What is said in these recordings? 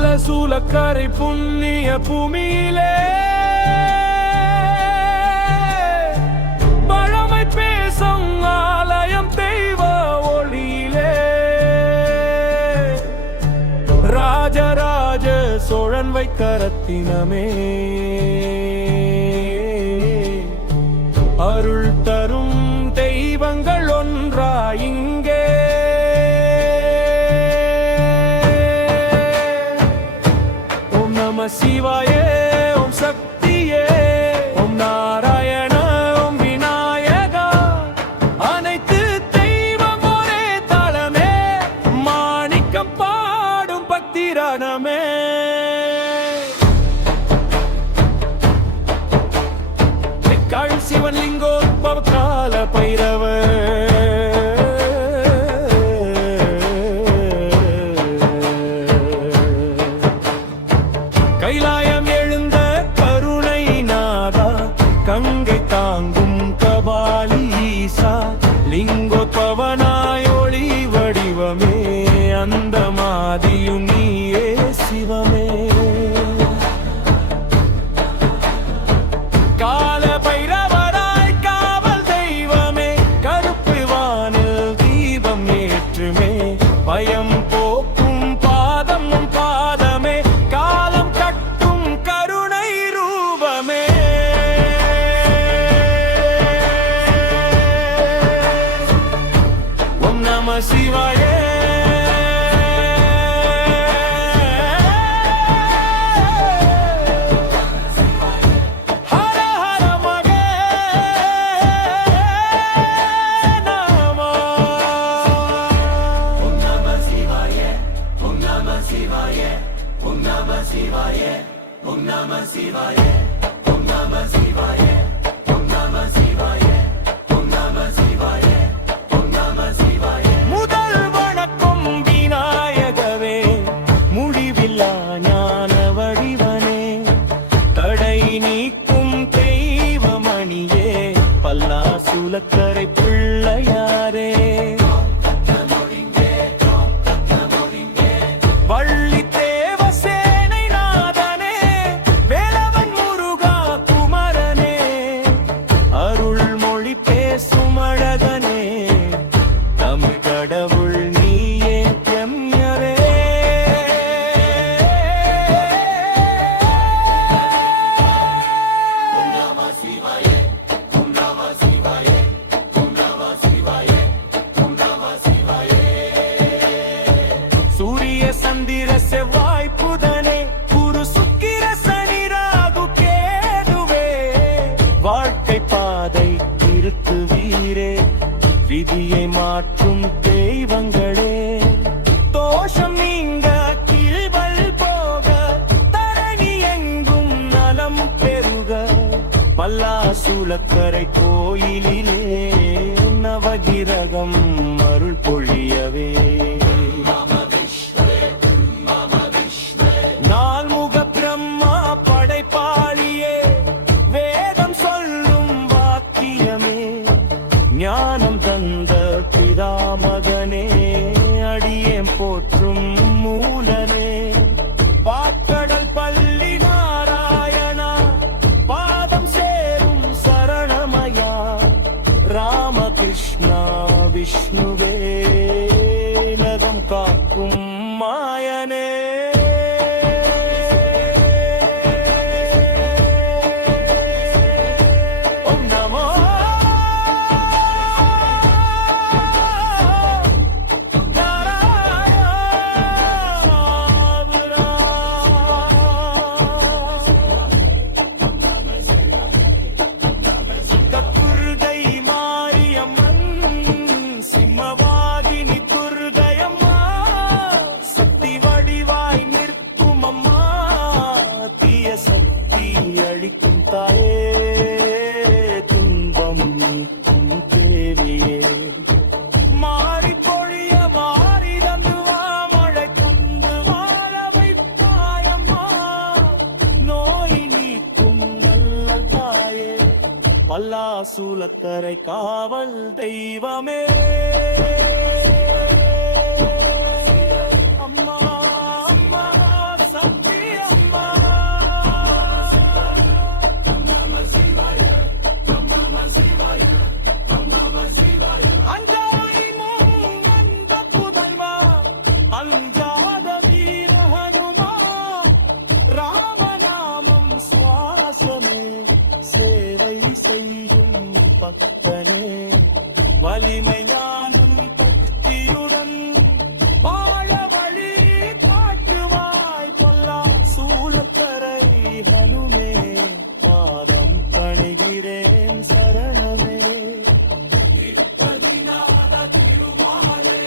நல்ல சூலக்கரை புண்ணிய பூமியிலே பழமை பேசும் ஆலயம் தெய்வ ஒளியிலே ராஜராஜ சோழன் வைத்த ரத்தினமே அருள் தரும் தெய்வங்கள் ஒன்றா இங்கே ஓம் நம சிவாயே ஓம் சக்தியே ஓம் நாராயண ஓம் விநாயகா அனைத்து தெய்வம் ஒரே தலமே மாணிக்கம் பாடும் பக்திரானமே சிவன் லிங்கோத்பவ கால பைரவ கைலாயம் எழுந்த கருணை நாதா கங்கை தாங்கும் கபாலி ஈசா லிங்கோத்பவனாய் ஒளி வடிவமே அந்த மாதியும் நீயே சிவமே பயம் போக்கும் பாதம் பாதமே காலம் கட்டும் கருணை ரூபமே ஓம் நம சிவாயே Om Namah Shivaya, Om Namah Shivaya, Om Namah Shivaya, Om Namah Shivaya, Om Namah Shivaya, Om Namah Shivaya. முதல் வணக்கம் விநாயகவே முடிவில்லா ஞான வடிவனே தடை நீக்கும் தெய்வமணியே பல்லாசூலக்கரை பிள்ளையாரே வள்ளி சுமழகனே தமிழ் கடவுள் நீயே எம்யரே ஓம் நம சிவாய ஓம் நம சிவாய ஓம் நம சிவாய ஓம் நம சிவாய சூரிய சந்திர செவ்வாய் புதனே குரு சுக்கிர சனி ராகு கேதுவே வாழ்க்கை பாதை வீரே விதியை மாற்றும் தெய்வங்களே தோஷம் நீங்க கீழ்வல் போக தரணி எங்கும் நலம் பெருக பல்லாசூலக்கரை கோயிலிலே நவகிரகம் அருள் பொழியவே நால்முக பிரம்மா படைப்பாளியே வேதம் சொல்லும் வாக்கியமே ஞானம் தந்த பிதாமகனே அடியேன் போற்றும் மூலனே பாக்கடல் பள்ளி நாராயணா பாதம் சேரும் சரணமயா ராமகிருஷ்ணா விஷ்ணுவே நகம் காக்கும் மாயனே அளிக்கும் தாயே துன்பம் நீக்கும் தேவியே மாறி பொழிய மாறி தந்துவா மழை தந்து வாழ வைப்பாயம்மா நோய் நீக்கும் நல்ல தாயே பல்லாசூலக்கரை காவல் தெய்வமே அம்மா அம்மா பக்தனே வலிமை ஞானம் பக்தியுடன் வாழ வழி காட்டுவாய் பொல்லா சூலக்கரை ஹனுமே பாதம் பணிகிறேன் சரணமே பதினாத திருமாலே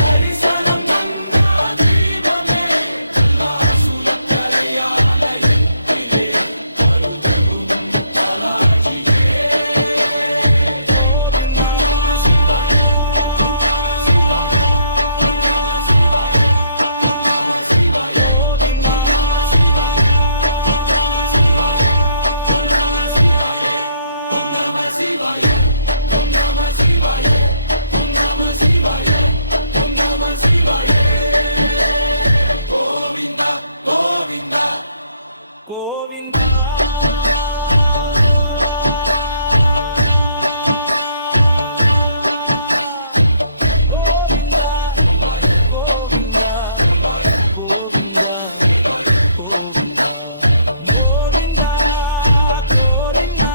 தரிசனம் தந்தாதீரமே சுடக்கரையானை கோவிந்தா கோவிந்தா கோவிந்தா கோவிந்தா கோவிந்தா கோவிந்தா கோவிந்தா கோவிந்தா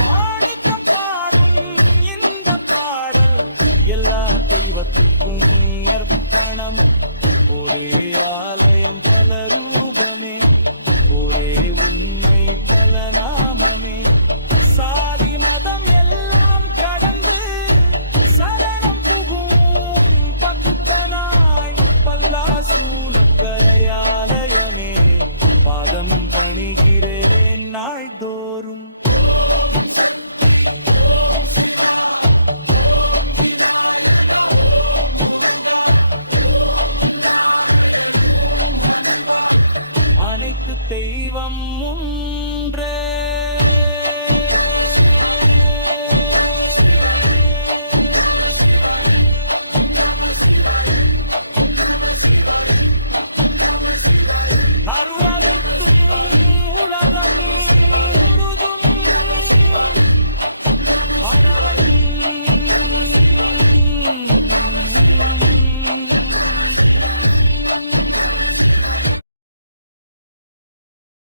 மாணிக்கம் பாடும் இந்த பாடல் எல்லா தெய்வத்துக்கும் அர்ப்பணம் ஒரே ஆலயம் பல ரூபமே ஒரே உண்மை பல நாமமே சாதி மதம் எல்லாம் கடந்து சரணம் புகும் பக்தனாய் பல்லா சூலக்கரையாலயமே பாதம் பணிகிறேன் நாள்தோறும் அனைத்து தெய்வம் ஒன்றே